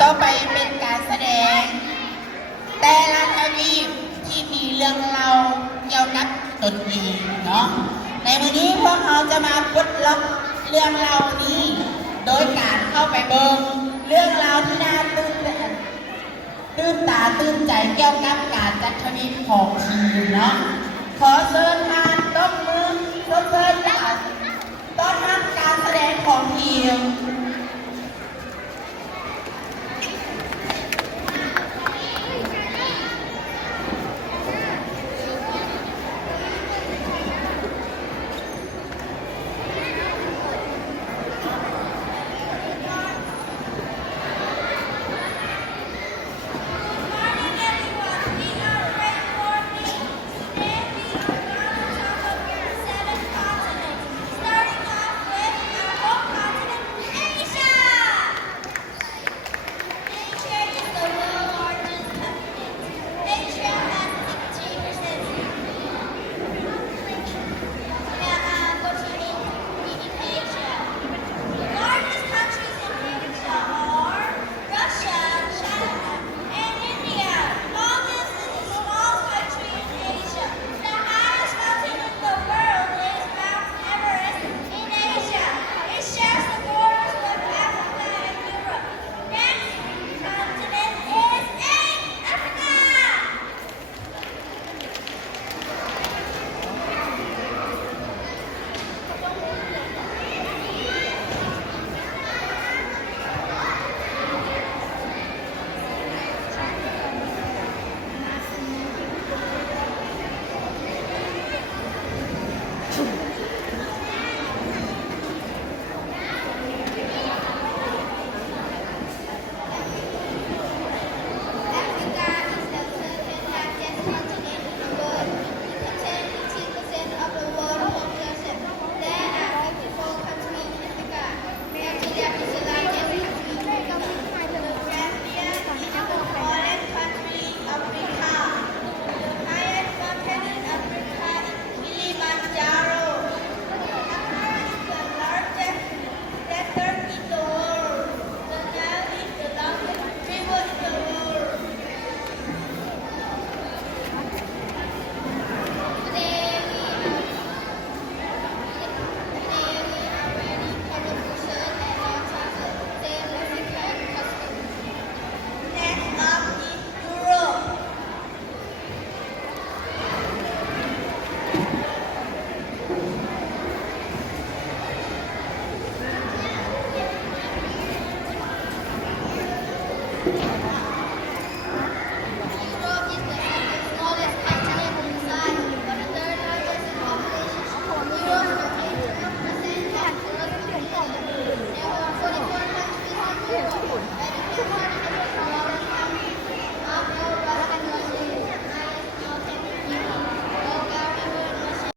ต่อไปเป็นการแสดงแต่ละทวีปที่มีเรื่องเล่าเกี่ยวกับตนเองเนาะในวันนี้พวกเราจะมาปลดล็อกเรื่องเล่านี้โดยการเข้าไปเบิ่งเรื่องราวที่น่าตื่นตาตื่นใจเกี่ยวกับการจัดทวีปของทีมเนาะขอเชิญทานต้นมือเชิญจากต้นรับการแสดงของทีม